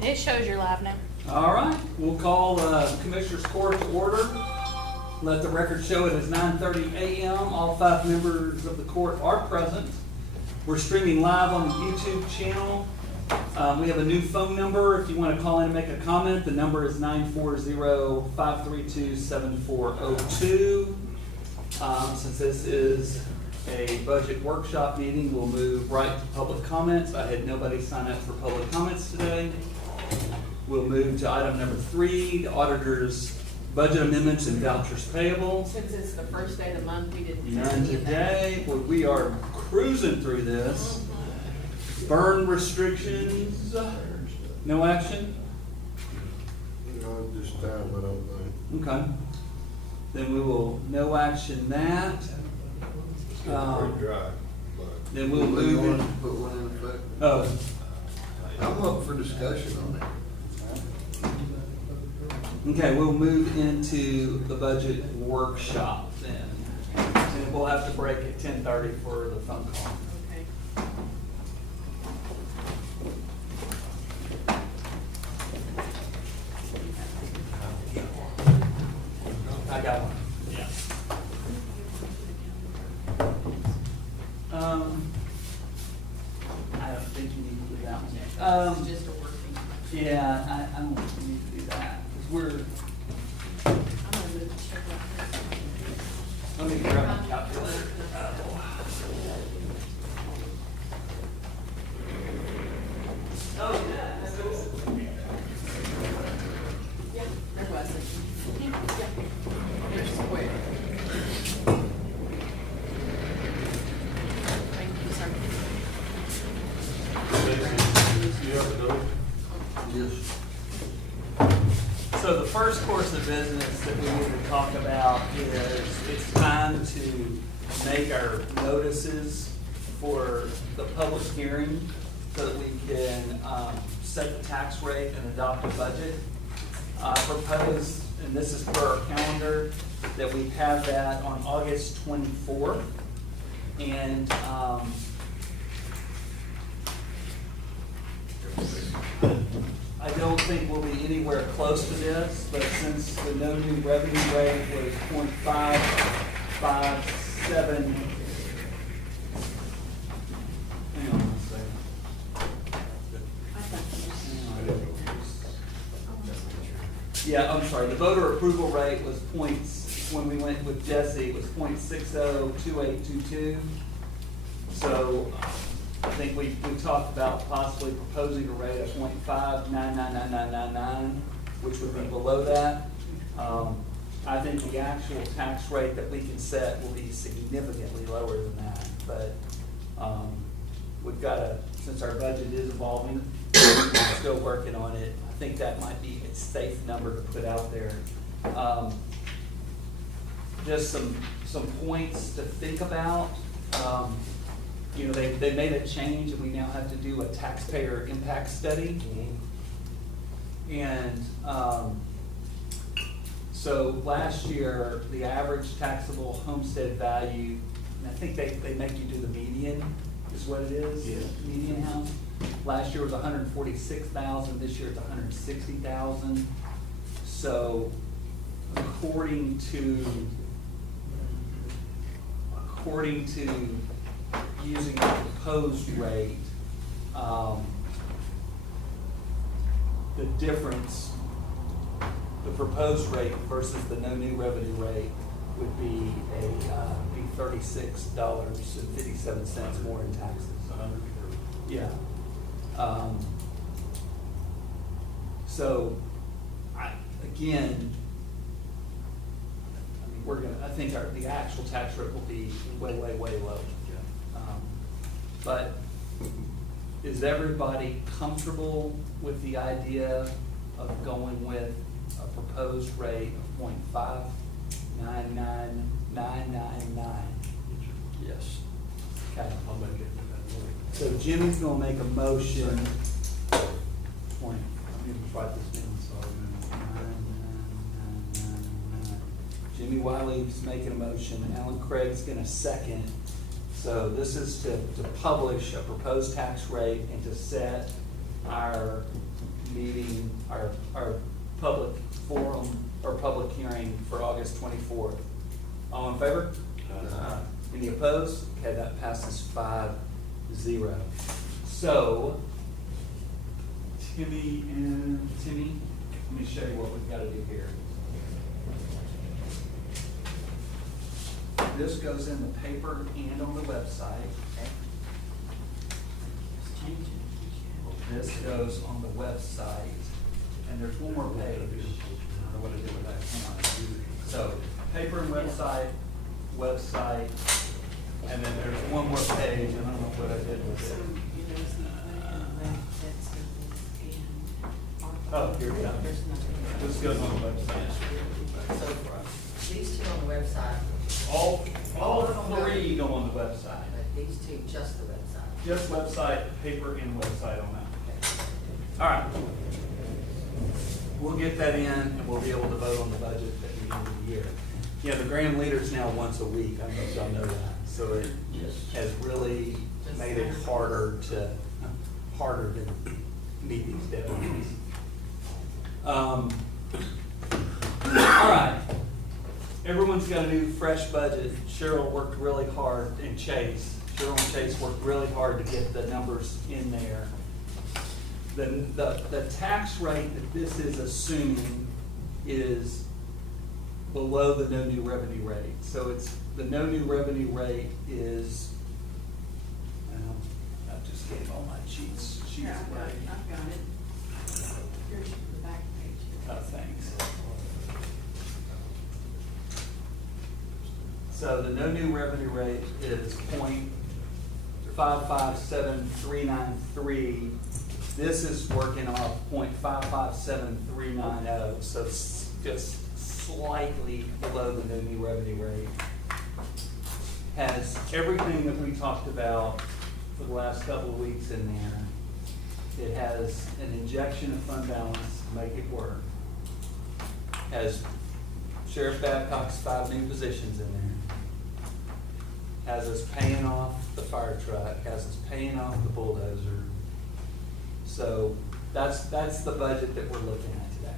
It shows you're live now. All right, we'll call Commissioners Court to order. Let the record show it is 9:30 a.m. All 5 members of the court are present. We're streaming live on the YouTube channel. We have a new phone number. If you want to call in and make a comment, the number is 940-532-7402. Since this is a budget workshop meeting, we'll move right to public comments. I had nobody sign up for public comments today. We'll move to item number 3, the auditor's budget amendments and vouchers payable. Since it's the first day of the month, we didn't. None today. Well, we are cruising through this. Burn restrictions, no action? No, this time, I don't think. Okay. Then we will, no action that. It's getting pretty dry, but. Then we'll move in. Put one in effect. Oh, I'm up for discussion on that. okay, we'll move into the budget workshop then. And we'll have to break at 10:30 for the phone call. Okay. I got one. Yeah. I don't think you need to do that one. It's just a working. Yeah, I don't think you need to do that, because we're, I'm gonna move to check out let me grab my calculator. Oh, yeah. Yeah, there wasn't. Yeah. There's square. Thank you, sir. Yes. So the first course of business that we need to talk about is it's time to make our notices for the public hearing so that we can set the tax rate and adopt a budget. Propose, and this is per our calendar, that we have that on August 24th. And I don't think we'll be anywhere close to this, but since the no new revenue rate was 0.557. Hang on a second. I thought Yeah, I'm sorry, the voter approval rate was when we went with Jesse, it was 0.602822. So I think we talked about possibly proposing a rate of 0.599999, which would be below that. I think the actual tax rate that we can set will be significantly lower than that, but we've got to, since our budget is evolving, we're still working on it. I think that might be a safe number to put out there. Just some points to think about. You know, they made a change and we now have to do a taxpayer impact study. And so last year, the average taxable homestead value, and I think they make you do the median, is what it is? Yeah. Median house. Last year was 146,000, this year it's 160,000. So according to using the proposed rate, the difference, the proposed rate versus the no new revenue rate would be $36.57 more in taxes. Yeah. So, again, I think the actual tax rate will be way, way, way low. But is everybody comfortable with the idea of going with a proposed rate of 0.599999? Yes. Okay. I'll make it. So Jimmy's gonna make a motion. Let me write this down. Jimmy Wiley's making a motion, Alan Craig's gonna second. So this is to publish a proposed tax rate and to set our meeting, our public forum, or public hearing for August 24th. All in favor? Any opposed? Okay, that passes 5-0. So, Timmy, let me show you what we've got to do here. This goes in the paper and on the website. This goes on the website, and there's one more page. I don't know what to do with that. Hang on. So, paper and website, and then there's one more page, and I don't know what I did with it. Oh, here we go. This goes on the website. So these two on the website, All three go on the website. but these two, just the website. Just website, paper and website on that. All right. We'll get that in and we'll be able to vote on the budget at the end of the year. Yeah, the Graham Leader's now once a week. I don't know if y'all know that. So it has really made it harder to meet these deadlines. All right. Everyone's got a new fresh budget. Cheryl worked really hard, and Cheryl and Chase worked really hard to get the numbers in there. The tax rate that this is assuming is below the no new revenue rate. So it's, the no new revenue rate is, I just gave all my sheets Here, I've got away. it, I've got it. Here's the back page. Oh, thanks. So the no new revenue rate is 0.557393. This is working off 0.557390, so it's just slightly below the no new revenue rate. Has everything that we talked about for the last couple of weeks in there. It has an injection of fund balance to make it work. Has Sheriff Babcock's 5 new positions in there. Has us paying off the fire truck, has us paying off the bulldozer. So that's the budget that we're looking at today.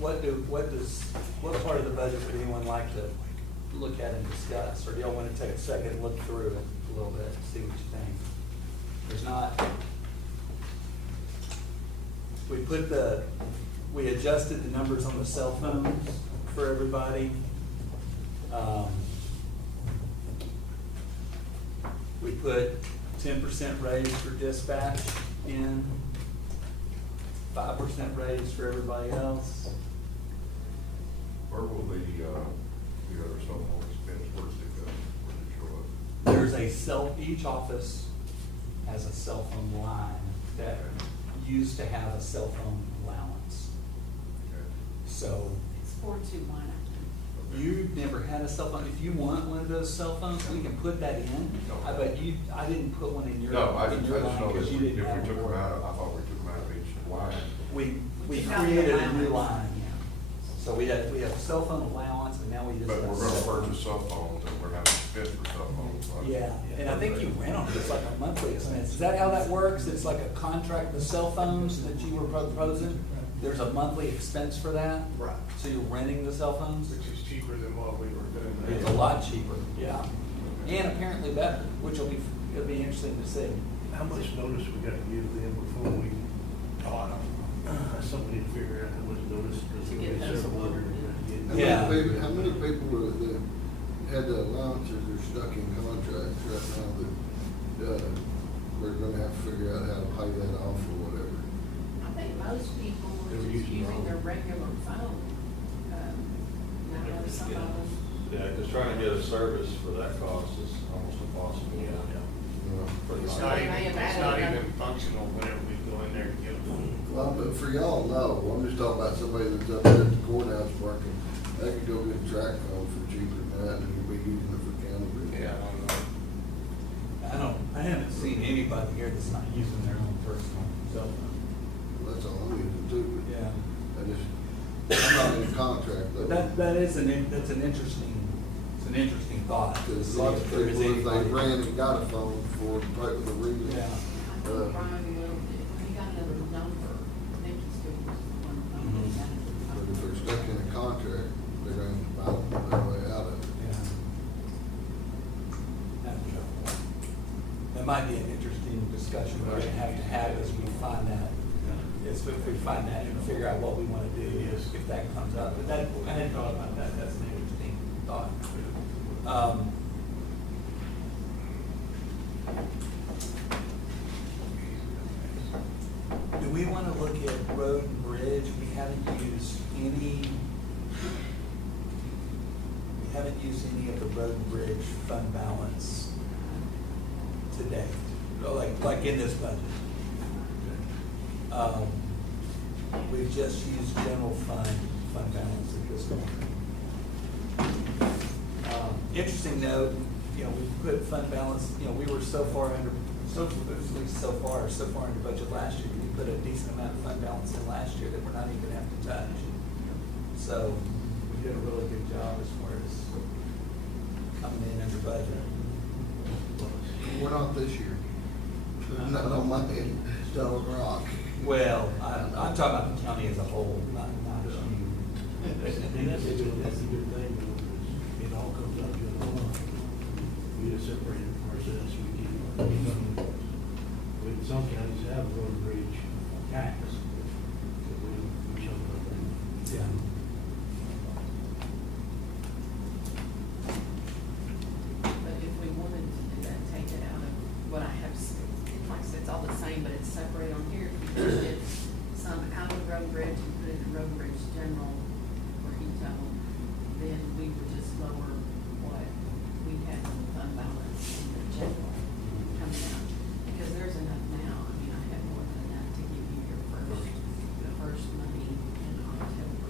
What part of the budget would anyone like to look at and discuss? Or do y'all want to take a second and look through it a little bit, see what you think? There's not. We adjusted the numbers on the cell phones for everybody. We put 10% raise for dispatch in, 5% raise for everybody else. Where will the other cell phone expense, where's it go? Where's it show up? Each office has a cell phone line that used to have a cell phone allowance. Okay. So It's 421, I think. you've never had a cell phone. If you want one of those cell phones, we can put that in. I didn't put one in your No, I in just your line noticed because you if we didn't have took them one. out, I thought we took them out of each line. We It's not created a allowance. new line, yeah. So we have cell phone allowance, and now we just. But have we're cell gonna phone. purchase cell phones and we're gonna expense for cell phones. Like- Yeah, and I think you rent them, it's like a monthly expense. Is that how that works? It's like a contract with cell phones that you were proposing? There's a monthly expense for that? Right. So you're renting the cell phones? Which is cheaper than what we were doing. It's a lot cheaper, yeah. And apparently better, which it'll be interesting to see. How much notice we got to give them before we, somebody to figure out how much notice, because To there'll get be those several hundred. awarded. Yeah. How many people that had the allowances are stuck in contracts right now that, we're gonna have to figure out how to pay that off or whatever? I think most people They were were just using using their wrong. regular phone. And I know some of them. Yeah, because trying to get a service for that cost is almost impossible. Yeah. It's not even functional whenever we go in there to get them. Well, but for y'all, no, I'm just talking about somebody that's up there at the courthouse working, they could go get a track phone for cheaper than that, and you'll be using it for county. Yeah, I don't know. I haven't seen anybody here that's not using their own personal cell phone. Well, that's all I'm using too, but Yeah. I just, I'm not in contract though. But that's an interesting thought. Because See lots if of there is people, if they anybody- ran and got a phone for right with a reason. Yeah. I told Brian, he got another number, I think he still uses one number. But if they're stuck in a contract, they're going to battle their way out of it. Yeah. That's true. That might be an interesting discussion we're gonna have to have as we find that. If we find that and figure out what we wanna do, if that comes up. But that, I hadn't thought about that, that's an interesting thought. Do we wanna look at road and bridge? We haven't used any of the road and bridge fund balance to date, like in this budget. We've just used general fund balance at this point. Interesting note, we put fund balance, we were so far under budget last year. We put a decent amount of fund balance in last year that we're not even gonna have to touch. So we did a really good job as far as coming in under budget. We're not this year. Not on my end, Stone Rock. Well, I'm talking about the county as a whole, not you. And that's a good thing, because it all comes up to the law. We just separate ourselves, we keep, with some counties have road and bridge tax. But we show them. Yeah. But if we wanted to do that, take it out of what I have, like I said, it's all the same, but it's separated on here. If you did some out of road and bridge and put it in road and bridge general for each of them, then we would just lower what we have in the fund balance in the general coming out. Because there's enough now, I mean, I have more than enough to give you your first money in October.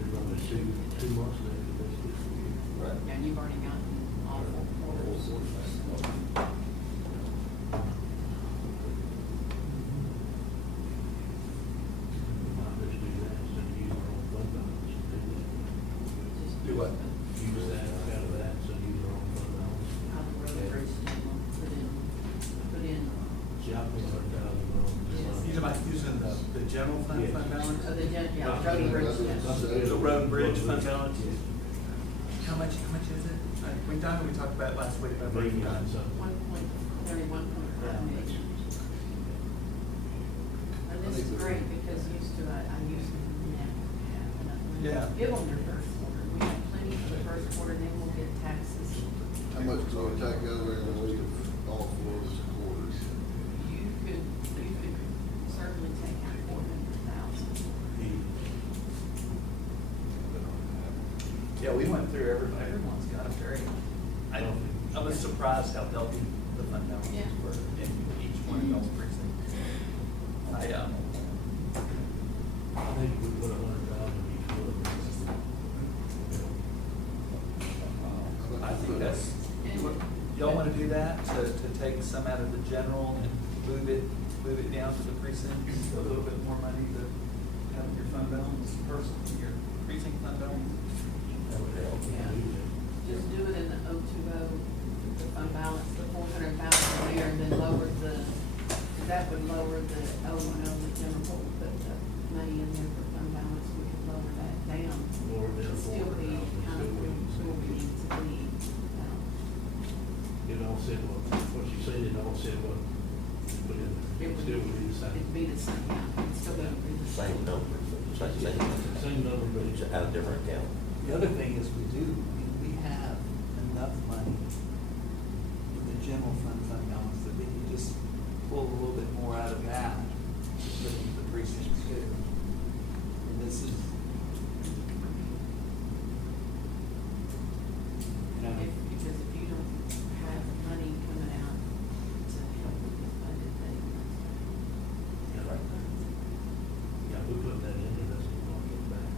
There's only two months left of this fiscal year. Right. And you've already gotten all 4 quarters. We might just do that instead of using our own fund balance. Just Do what? Use that out of that, so use our own fund balance. Out of road and bridge general, put in, See, I put $100,000 on. Yes. You about using the general fund Yes. balance? yeah, road and bridge general. The road and bridge fund balance? How much is it? We talked about it last week about breaking down. Nearly 1.5 million. And this is great because used to, I used to never have enough money. Yeah. Give them their first quarter. We have plenty for the first quarter, then we'll get taxes. How much do we take out of there in a week of all 4 quarters? You could certainly take out 400,000. Yeah, we went through everyone's got a very, I was surprised how healthy the fund balance Yeah. were in each one of those precincts. I think we put 100,000 each one. I think that's, y'all wanna do that, to take some out of the general and move it down to the precincts, a little bit more money to have in your fund balance, your precinct fund balance? That would help. Yeah. Just do it in the 020, the fund balance, the 400,000 there, and then lower that would lower the 010, the general, what we put the money in there for fund balance, we could lower that down. Lower it down To still be 400,000, kind of still where we need to be. It all said what you said, it all said what you put in there. It still would be the same. It'd be the same, yeah, it's still gonna be the same. Same number, Same number, but it's out of different account. The other thing is we have enough money in the general fund balance that we can just pull a little bit more out of that, to put into the precincts too. And this is, Because if you don't have money coming out to help with the budget thing. Yeah, right. Yeah, we put that in there, that's what we'll get back.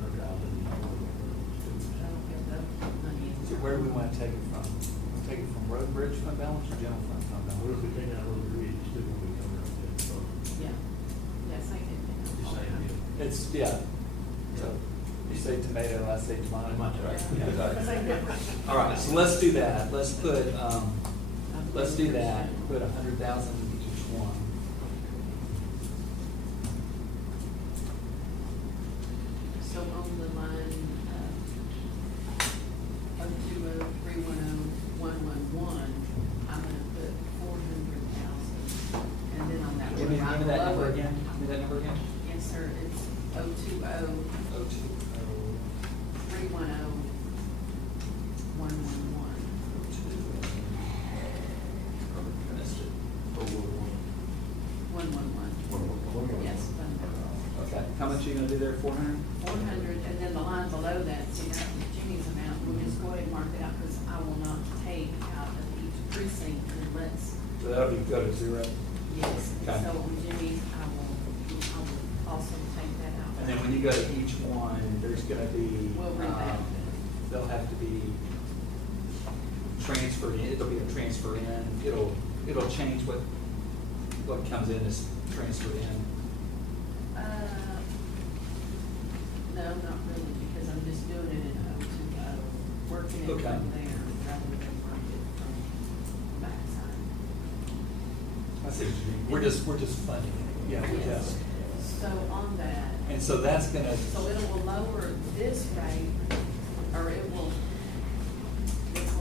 100,000 each one. I don't have that money in. so where do we wanna take it from? Wanna take it from road and bridge fund balance or general fund What if balance? we take out road and bridge, still gonna be coming out there, so, Yeah, same thing. just saying, yeah. It's, yeah, So, you say tomato, I say tomato. Tomato. Yeah. All right, so let's do that. Let's put, let's do that. Put 100,000 each one. So on the line, 020-310-111, I'm gonna put 400,000. And then on that Give one me right that below number it. again. Give me that number again. Yes, sir, it's 020-310-111. Missed it. 111. Yes, 111. Okay, how much are you gonna do there, 400? 400, and then the line below that, see, that was Jimmy's amount, we'll just go ahead and mark it out, because I will not take out of each precinct unless, So that'll be go to 0. yes, Okay. so on Jimmy's, I will also take that out. And then when you go to each one, there's gonna be, We'll read that. they'll have to be transferred in, it'll be a transfer in, it'll change what comes in is transferred in. No, not really, because I'm just doing it in 020, working it Okay. from there, rather than work it from backside. I see what you mean. We're just funding it. Yeah, we Yes. just. So on that, And so that's gonna, so it will lower this rate, or it will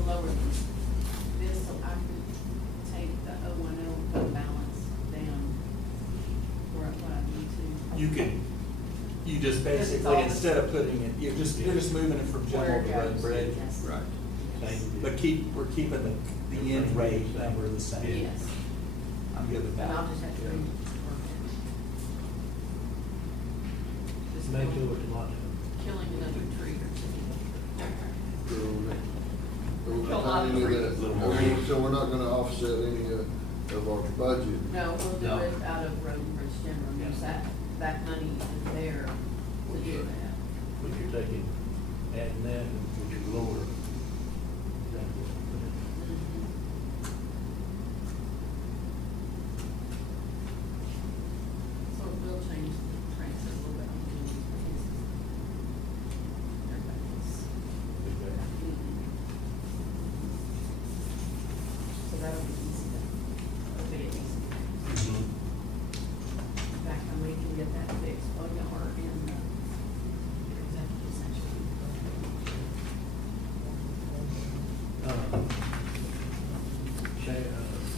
lower this, so I can take the 010 fund balance down for what I need to. you just Because it's basically, all- instead of putting it, you're just moving it from general to Where it road and goes, bridge. yes. Right. Yes. But we're keeping the end rate number the same. Yes, I'm good with and that. I'll just have to work it. Just Make sure it's not. killing another tree or two. So we're Kill a lot not of any of trees. that, so we're not gonna offset any of our budget. No, we'll do No. it out of road and bridge general, use that money is there to do that. But you're taking, adding that, which is lower. So it will change the transfer a little bit on Jimmy's, because everybody's. So that'll be easy to, that'll be an easy fix. In fact, and we can get that fixed while y'all are in the executive session.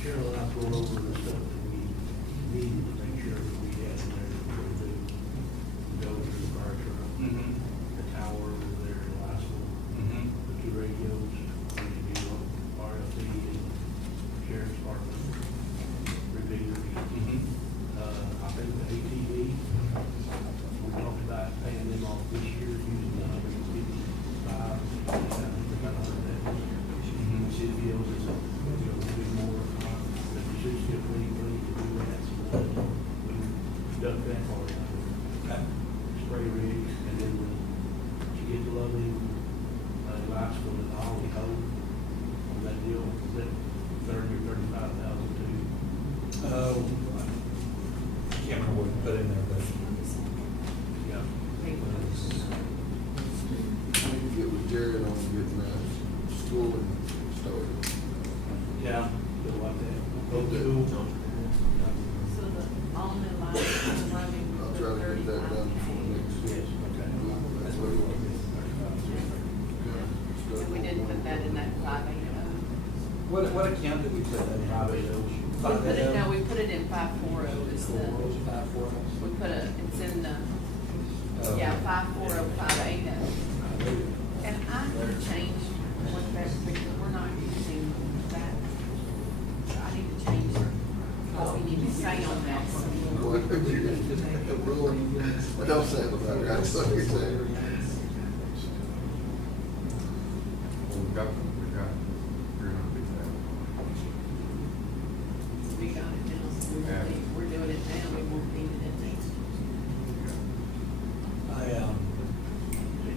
Cheryl and I go over the stuff that we needed to make sure that we had in there before we do. Go through the fire truck, the tower over there in Laswell, the 2 radios, we need to do RFP and sheriff's department, repeaters. I think the ATV, we talked about paying them off this year using the 155, about 100,000. City feels it's a bit more, but the city still need to do that, so we duck that part out. Okay. Spray rigs, and then you get the loving, lights from the Ollie hole on that deal, is that 30 or 35,000 too? Oh, I can't remember what we put in there, but. Yeah. We can get with Jared on getting that school and started. Yeah. Feel like that. Okay. So the almond line, the running. I'll try to get that done before next Yes, week. okay. That's what we want. And we didn't put that in that 580. What account did we put that in? 580. We put it, no, we put it in 540 is the, 540. we put a, it's in the, Oh. yeah, 540, 580. And I could change what that, because we're not using that. I need to change what we need to say on that. What? That don't sound about right, so you're saying. We got 350,000. We got it now, so Yeah. we're doing it now, we won't need it in next.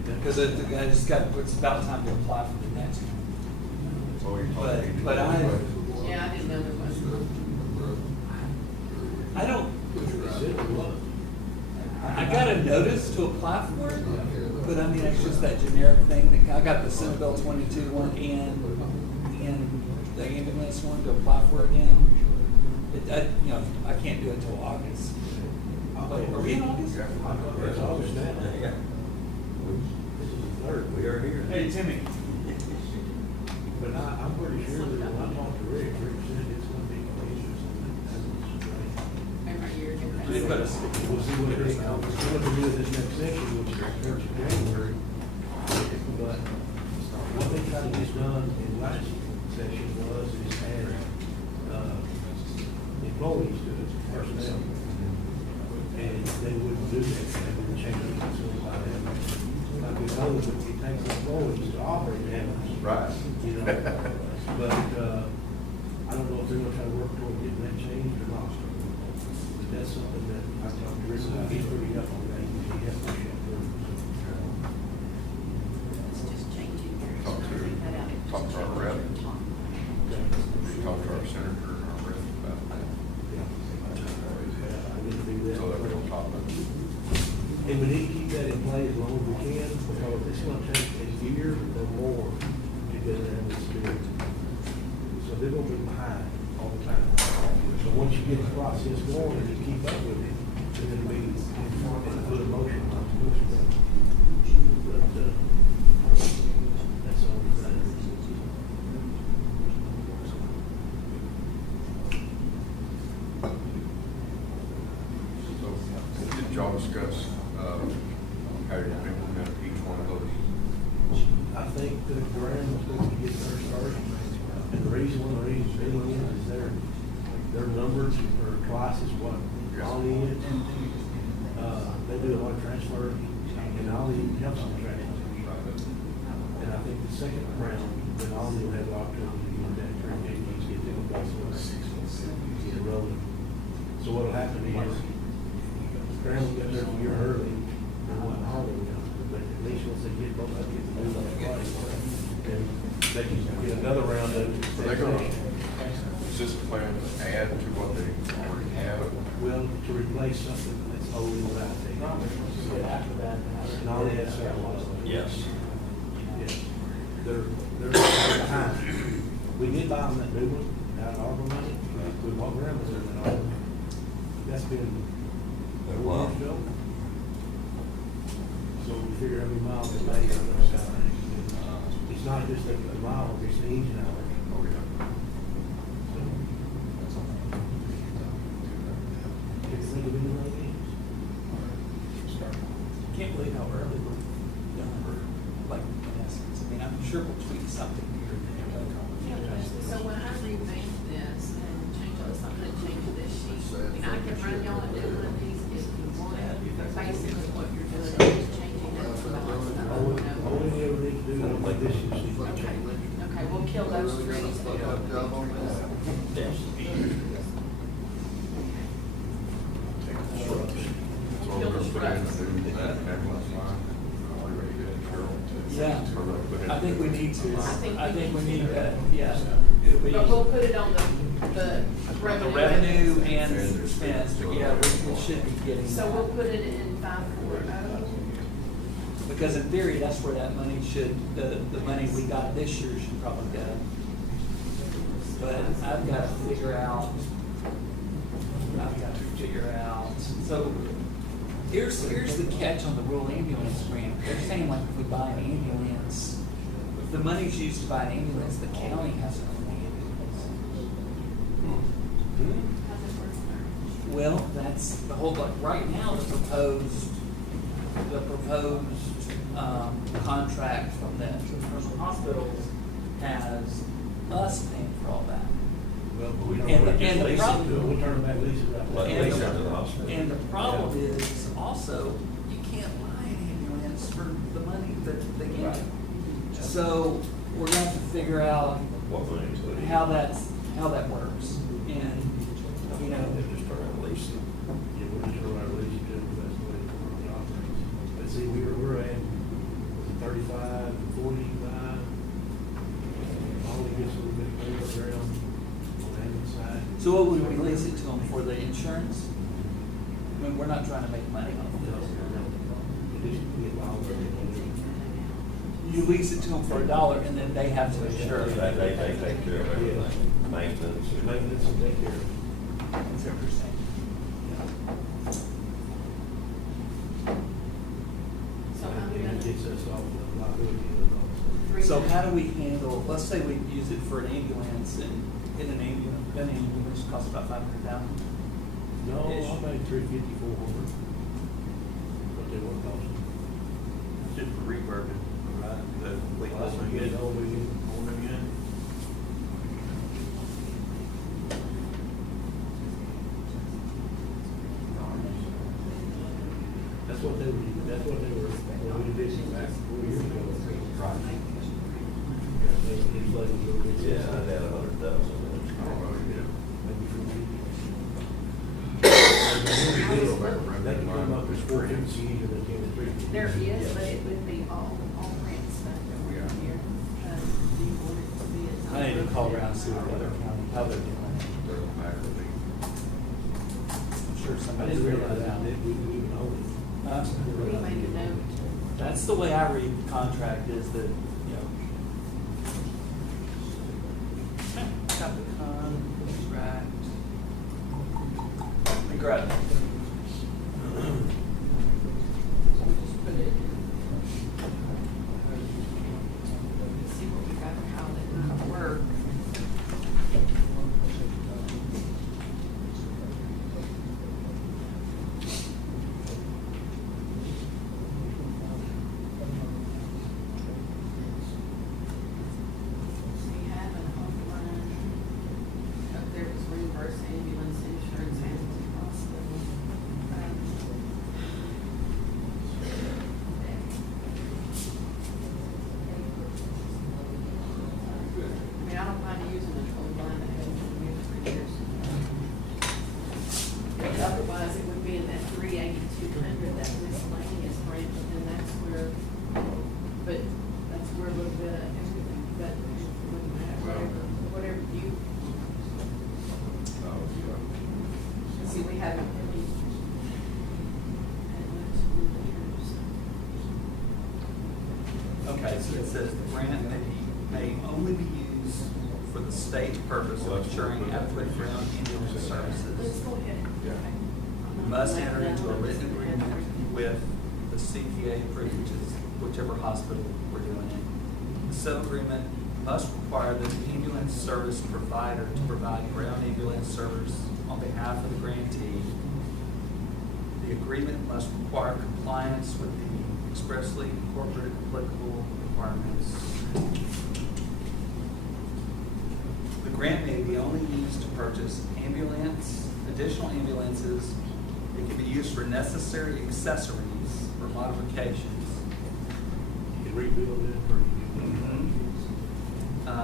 Because it's about time to apply for the next one. Oh, you're talking. But I Yeah, I didn't know there was one. don't, They said it was. I I got a notice to apply for it, but I mean, it's just that generic thing that, I got the Senate Bill 22 one and the ambulance one to apply for it again. You know, I can't do it till August. Are we in August? It's August now. Yeah. This is the third. We are here. Hey, Timmy. But I'm pretty sure that when I talked to Rick said it's gonna be issues Every year, They put us- We'll see what they do with this next session, which is first of January. But what they tried to get done in last session was add, employees to it, personnel. And they wouldn't do that, they wouldn't change it until by then. Like we know that it takes employees to operate the ambulance. Right. You know, but, I don't know if they're gonna try to work toward getting that changed or not. But that's something that I talked to Rick about, he's pretty up on that, he has to check through. It's just changing. Talk to- talk to our rep. Talk to our senator and our rep about that. I need to do that. So that we don't talk about it. And we need to keep that in play as long as we can, because it's gonna take a year or more to get an ambulance built. So they're gonna be behind all the time. So once you get the process going and you keep up with it, they're gonna be in good motion, not to push it. But, that's all we're saying. So, did y'all discuss, how you're gonna implement each one of those? I think the Graham was going to get theirs first, and the reason, one of the reasons being is their numbers are twice as what Ollie is. They do a lot of transfer, and Ollie helps on transfer. And I think the second round, then Ollie will have the opportunity to get that turned in, to get them also get rolling. So what'll happen is, Graham will get there a year early, and what Ollie will, but at least once they get both of them, get the new one right, then they can get another round of. Are they gonna, is this a plan to add to what they already have? Well, to replace something that's old and outdated. And all they have to say Yes. yes, they're behind. We did buy them that new one, out of ARPA money, we walked around with it, and that's been Been a while. years ago. So we figure how many miles it made on those kind of things. It's not just the miles, it's the engine hours. Oh, yeah. So, can you think of any of these? Can't believe how early we're done, like, in essence. I mean, I'm sure we'll tweak something here and there. So when I revamp this and change all this, I'm gonna change this sheet. I mean, I can run y'all and do one of these if you want, basically what you're doing is changing it from the last stuff. All we ever need to do is make this sheet. Okay, we'll kill those trees. So we're gonna put in the new, that ambulance line. Are we ready to go? Yeah, We're gonna put in I think we the- need to. I think we need need that, yeah. It'll be But we'll put it on the the revenue. revenue and expense, but yeah, we should be getting So we'll that. put it in 540. Because in theory, that's where that money should, the money we got this year should probably go. But I've got to figure out, so here's the catch on the rural ambulance grant. They're saying like if we buy an ambulance, if the money's used to buy an ambulance, the county has to own the ambulance. How's it work? Well, that's the whole, like, right now, the proposed, contract from the hospitals has us paying for all that. Well, we don't And the- just and the lease it problem- to them. We'll turn it back, lease it out. Like And lease the- it to the hospital. And the problem is also, you can't buy an ambulance for the money that they give. So, we're gonna have to figure out What money is it? how that works. And, you know, They just turn around and lease it. Yeah, we'll just roll our lease to them, that's the way it operates. But see, we're at 35, 45. Only gets a little bit further around on the ambulance side. so what would we lease it to them for, the insurance? mean, we're not trying to make money off No, this. it is to get all of it. You lease it to them for $1 and then they have to insure it. They take care of everything, maintenance. Maintenance and take care of it. That's what we're saying. So I'm And it gonna, gets us off the liability of it also. So how do we handle, let's say we use it for an ambulance and in an ambulance costs about 500,000. No, Ish. I made 350, 400. What they were costing. Just for refurbing, right? Well, that's what you get all we get. That's what they were, when we did it back 4 years ago. Right. They inflated a little bit. Yeah, I had 100,000. Maybe 450. They can come up as 450 and then give it 350. there is, but it would be all grant stuff that we're here. Do you want it to be a? I need to call around and see what other county, how they're doing. I'm sure I somebody's didn't figured realize it that out. we even own it. We made a note. That's the way I read the contract is that, you know. Got the contract. Let me grab it. See what we got, how that might work. We have an outline, up there was reimbursed ambulance insurance and the hospital. I mean, I don't mind using an old line that hasn't been used for years. But otherwise, it would be in that 380,200, that miscellaneous branch, and that's where, but that's where a little bit of everything, but wouldn't matter, whatever you. See, we haven't really had much in years. Okay, so it says the grant may only be used for the state purpose of ensuring adequate ground ambulance Let's services. go ahead. Okay. Must enter into a written agreement with the CPA approved, which is whichever hospital we're doing it. The sub-agreement must require that the ambulance service provider to provide ground ambulance service on behalf of the grantee. The agreement must require compliance with the expressly incorporated applicable requirements. The grant may be only used to purchase additional ambulances. It can be used for necessary accessories or modifications. You can rebuild it or you can. But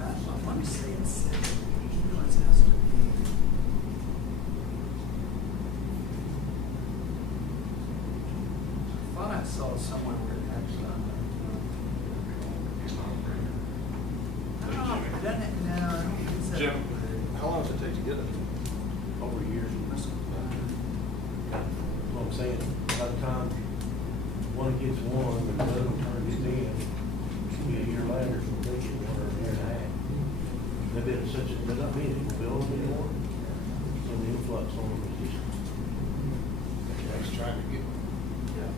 I want to say it said ambulance has to be. I thought I saw somewhere where it actually. Oh, doesn't it? No, I don't think so. Jim, how long does it take to get it? Over years. That's what I'm saying. By the time one gets one, and the other one turns it in, it'll be a year later, so they get one or a year and a half. They've been such a, they're not being able to build them anymore. So the influx on them is just. Let's try to get. Yeah.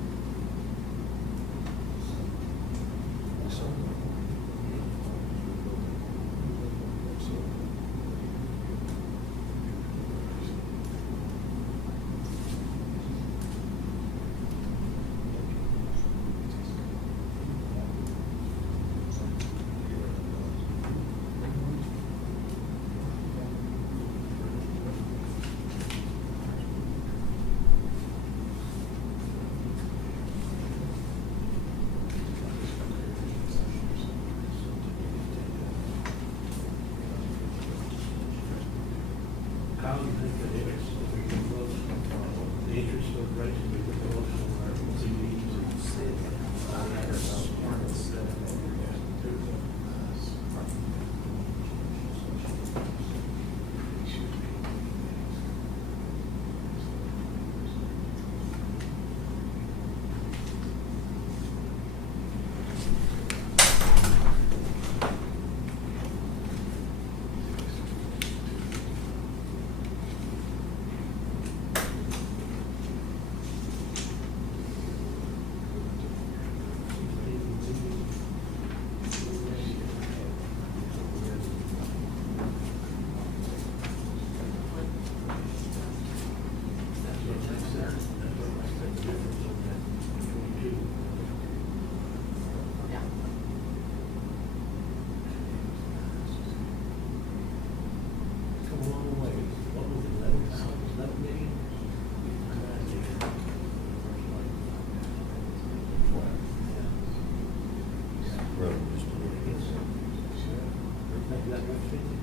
that much fifty?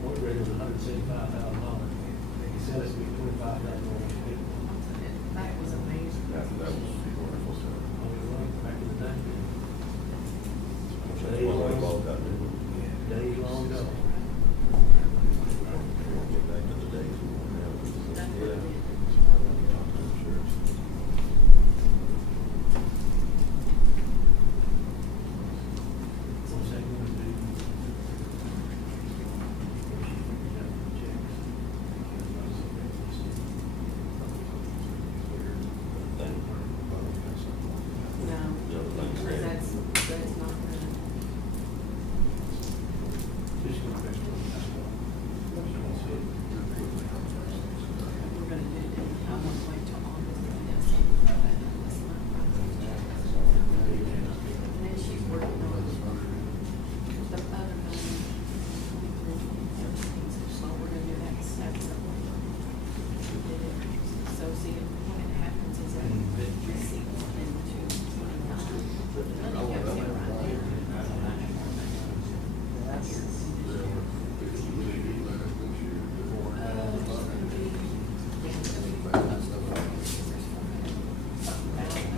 Mortgage rate was $175,000. He said it's be $25,000. That was amazing. That was wonderful, so. Back in the day. That's one way Bob got to do. Days long ago. We'll get back to the days we won't have. That's what it is. What's that gonna do? No, The other thing's because ready. that's not gonna. Just gonna fix it. That's all. We're gonna do it, I won't wait till August to get something like that this month. And then she's working on the other money. So we're gonna do that separately. So see, when it happens is that receipt and two, let me get it right here.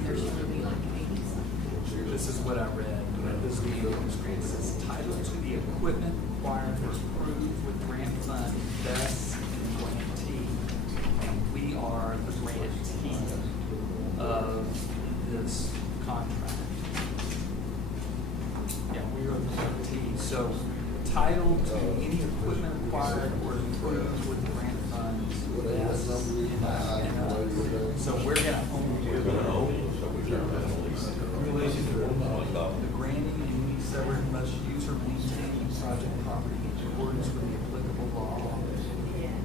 There's gonna be like 80 something. This is what I read, this video on the screen, it says title to the equipment required for approved with grant fund vests and grantee. And we are the grantee of this contract. Yeah, we are the grantee, so title to any equipment required or approved with grant funds, vests, and so we're gonna own We're gonna own it, so we turn around and lease it. Release it for the granting and any severed must use or maintain project property in accordance with the applicable law.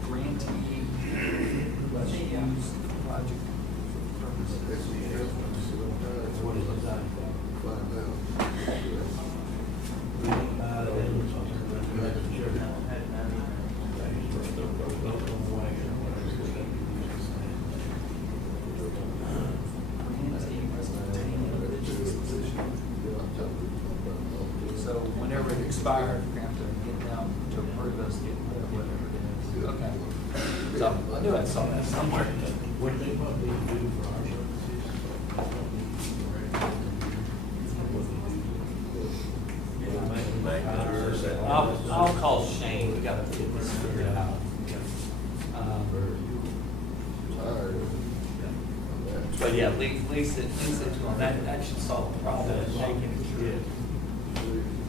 Grantee must use the project for purposes. what is designed for. Find out. We didn't buy it, it was something that we had to share now. Grantee must maintain individual position. So whenever it expires, we're gonna have to get down to approve us, get whatever it is. Okay. So I knew I saw that somewhere. What they probably do for our purposes. I'll call Shane, we gotta get this figured out. But yeah, lease it, well, that should solve the problem, taking it through.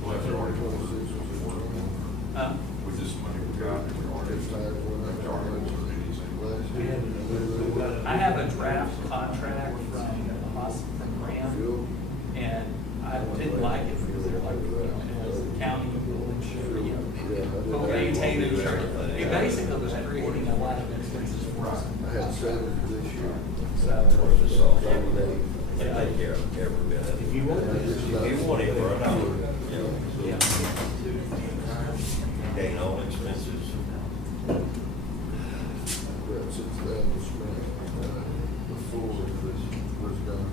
Well, if they're already told us it's with this money we got, we already I have a draft contract from Graham, and I didn't like it because they're like, as the county will insure, will maintain insurance. He basically was creating a lot of expenses for us. I had 7 this year. So, They take care of every bit of it. If you want it, If you want it for a dollar, you know, yeah. gain all expenses. But since that was spent, before this was done,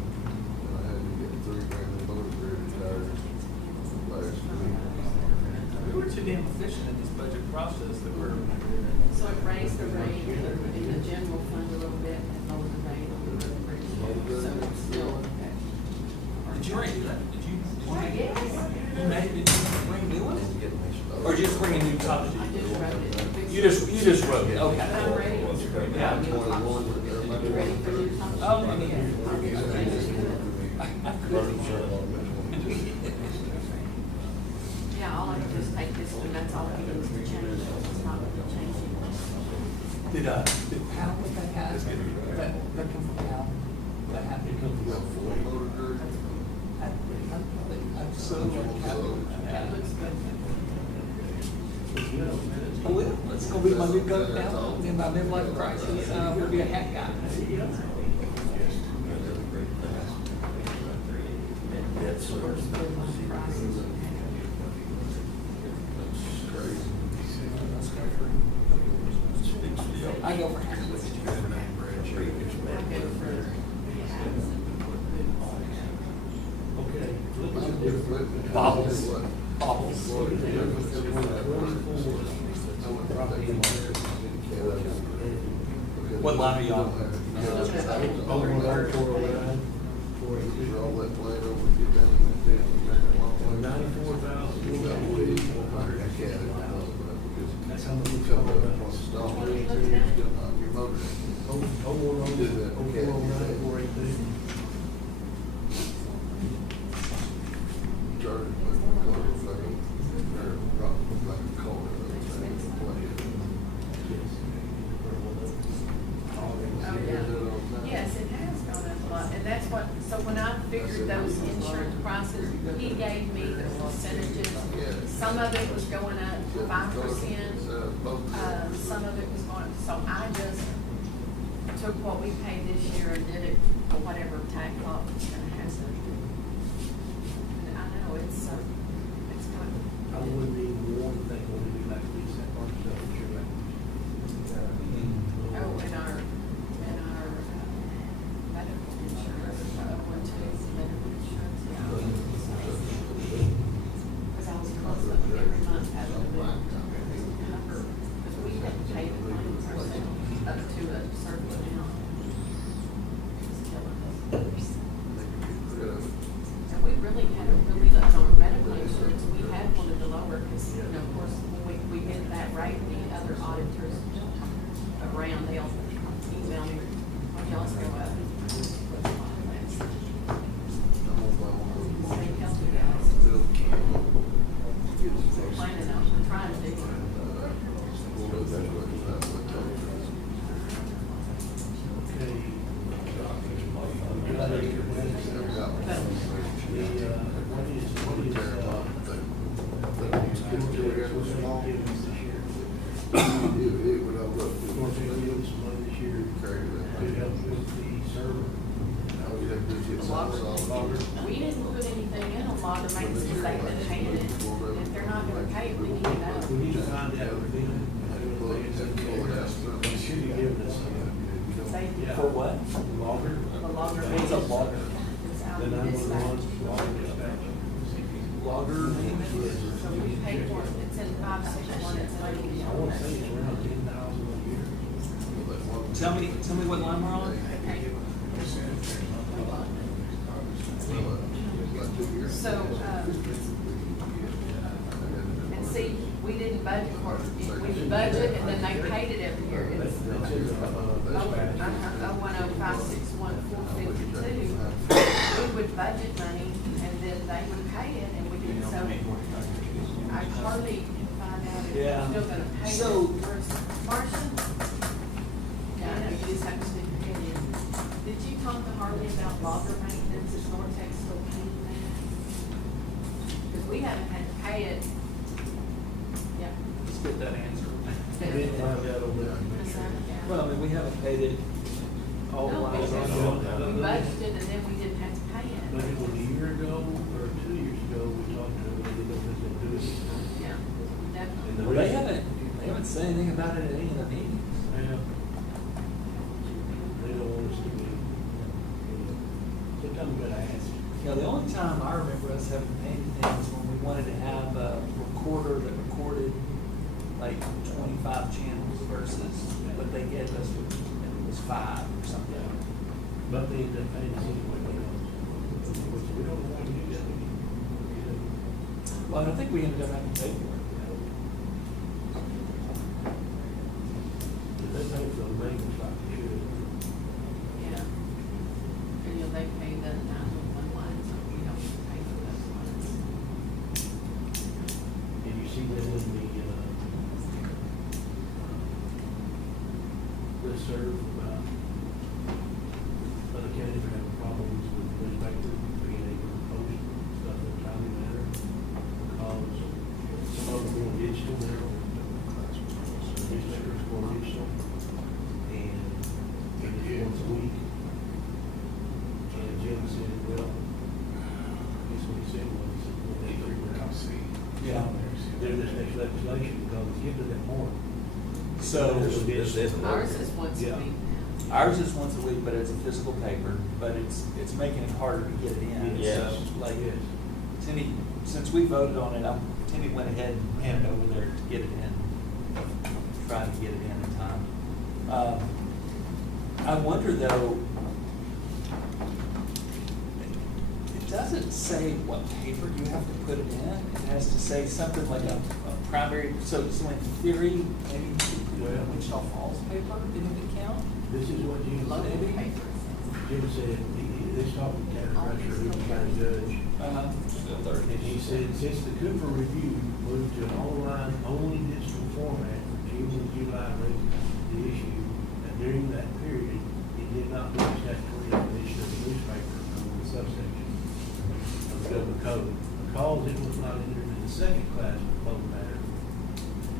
and I had to get 3 grand of motor graded tires last week. We were too damn efficient in this budget process that we're. So it raised the rate in the general fund a little bit and lowered the rate on the road bridge. So it's still okay. Did you already do that? Did you? Yes. Did you bring new ones? Or just bring a new copy? I just wrote it. You just wrote it, I'm okay. ready. Yeah. You ready for new copies? Oh, I mean, I could. Yeah, all I can do is take this one, that's all he needs to change, it's not changing. Did Pal, what that had, that come from Pal? That happened? You got 4 motor graded? I'm so like happy. That looks good. I will, it's gonna be my new go down, in my midlife crisis, will be a hat guy. That's the worst part of my prices. I go for half. okay. Bobbles. bobbles. Well, the difference between 24 property and What line are you on? over 409, 482. Roll that blade over, get down in that ditch, and turn it long way. 94,000. That way, I can't, because That's how much it's coming coming up up. on stone, it's gonna knock your motor in. Oh, 409, 482. Charter, like, fucking, or rock, like a coal, Oh, yeah. Yes, it has gone up a lot, and that's what, so when I figured those insurance prices, he gave me the percentages. Some of it was going up 5%, some of it was going, so I just took what we paid this year and did it for whatever tax law was gonna happen. And I know it's kind I of. wouldn't even want to think what it'd be like to lease that part of stuff, but you're right. Oh, and our medical insurance, one too, medical insurance, yeah. Because I was close up every month having to cover, because we had to pay the claims ourselves up to a certain amount. It's killing us. And we really haven't really looked on our medical insurance, we had wanted to lower, because, you know, of course, when we hit that rate, the other auditors around, they'll email me, when y'all's go up. They help you guys. We're planning on, we're trying to do it. Okay. What is It would have looked. Of course, we give some money this year to help with the server. We didn't put anything in on logger maintenance because they've been paying it. If they're not gonna pay it, we need to We know. need to find out with them. They should have given us some. They, For what? Logger. the logger What's a maintenance. logger? It's out The of 911 dispatch. logger dispatch. Logger maintenance? So we pay for it, it's in 561, it's like. I want to say it's around 10,000 a year. Tell me what line we're on? So, and see, we didn't budget for it. We budget and then they paid it every year. It's It's in the dispatch. 010561452. We would budget money and then they would pay it and we could, so I hardly can find out if Yeah. they're still gonna pay it. So- Marcia? Yeah, I know, you just have to stick your head in. Did you talk to Harley about logger maintenance? Is Nortex still paying that? Because we haven't had to pay it. Yeah. Let's get that answer. We didn't find out over there. Well, I mean, we haven't paid it all No, lines. we budgeted and then we didn't have to pay But it. it was a year ago or 2 years ago, we talked to them, they didn't know if they could do it. Yeah, definitely. Well, they haven't said anything about it at any of the meetings. Yeah. They don't want us to be. Sometimes we gotta ask. You know, the only time I remember us having to pay anything was when we wanted to have a recorder that recorded like 25 channels versus what they gave us, it was 5 or something. But they end up paying us anyway, which we don't want to do that. Well, I think we ended up having to pay for it. If they pay for the maintenance like they should. Yeah. And you know, they pay the 911 line, so we don't pay for those lines. And you see that in the serve, other counties are having problems with newspaper being able to post stuff in a timely manner. Because some of them are going digital now. Newspapers going digital. And it's once a week. And Jim said, well, guess what he said was, they figured out. Yeah. There's this next legislation because it's given them more. So Ours is once a Yeah. week now. ours is once a week, but it's a physical paper, but it's making it harder to get it in. Yes. So, like, Yes. Timmy, since we voted on it, Timmy went ahead and ran it over there to get it in, tried to get it in time. I wonder though, it doesn't say what paper you have to put it in. It has to say something like a primary, so in theory, maybe you could put it in Wichita Falls paper, didn't it count? This is what Jim Local said. paper. Jim said, this talking to County Crusher, who's the county judge. And he said, since the Cooper review moved to an online only digital format for June and July raising the issue, and during that period, it did not meet statutory definition of the newspaper under the subsection of the government code. Because it was not entered in the second class proposed matter,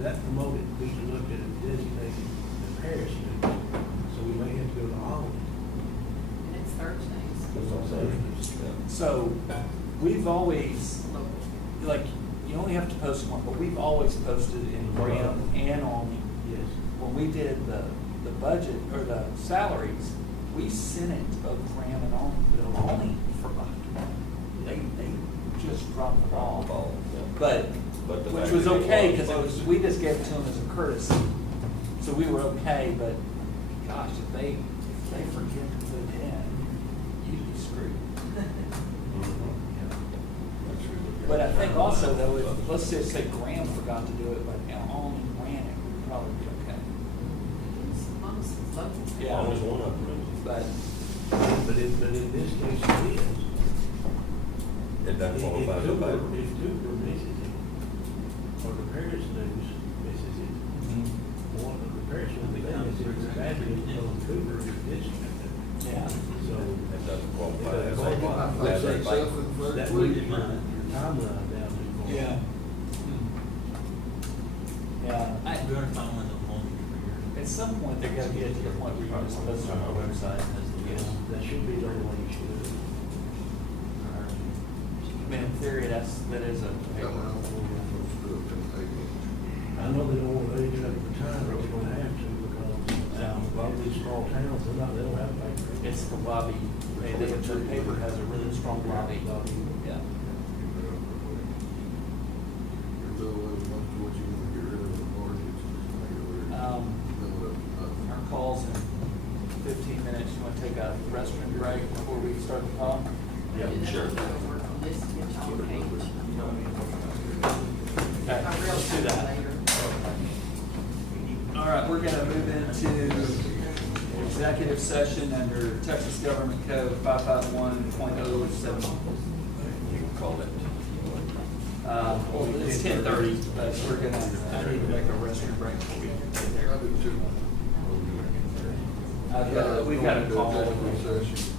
that promoted we can look at a designated the parish news. So we may have to go to all. And it's Thursdays. So, we've always, like, you only have to post one, but we've always posted in Graham and Olney. Yes. When we did the budget, or the salaries, we sent it to both Graham and Olney, but Olney forgot. They just dropped the ball. But, which was okay, because it was, we just gave it to them as a courtesy. So we were okay, but gosh, if they forget to put it in, you'd be screwed. But I think also though, if, let's just say Graham forgot to do it, but Olney ran it, we'd probably be okay. As long as it's local. Yeah. Always one of them. But, But in this case, it is. It doesn't qualify as a paper. If Cooper misses it, or the parish news misses it, one of the parish will be done, it's bad news, Cooper is district. yeah. So. It doesn't qualify as That a Say paper. something for that the would week. be your timeline down to. Yeah. Yeah, at some point, they're gonna get to the point where you just post it on our website as the Yes, that should be the only way you should do it. I mean, in theory, that is a paper. I know they don't want to age it up for time, but they're gonna have to, because a lot of these small towns, they don't have paper. It's the lobby, the paper has a really strong lobby. Yeah. Our call's in 15 minutes. You want to take a restroom break before we start the call? And then Sure. I'm gonna work on this, get y'all page. Okay, I real let's do that. later. All right, we're gonna move into executive session under Texas Government Code 551.007. You can call it. Well, it's 10:30, but we're gonna, I need to make a restroom break before we get there. We've got a call. Session.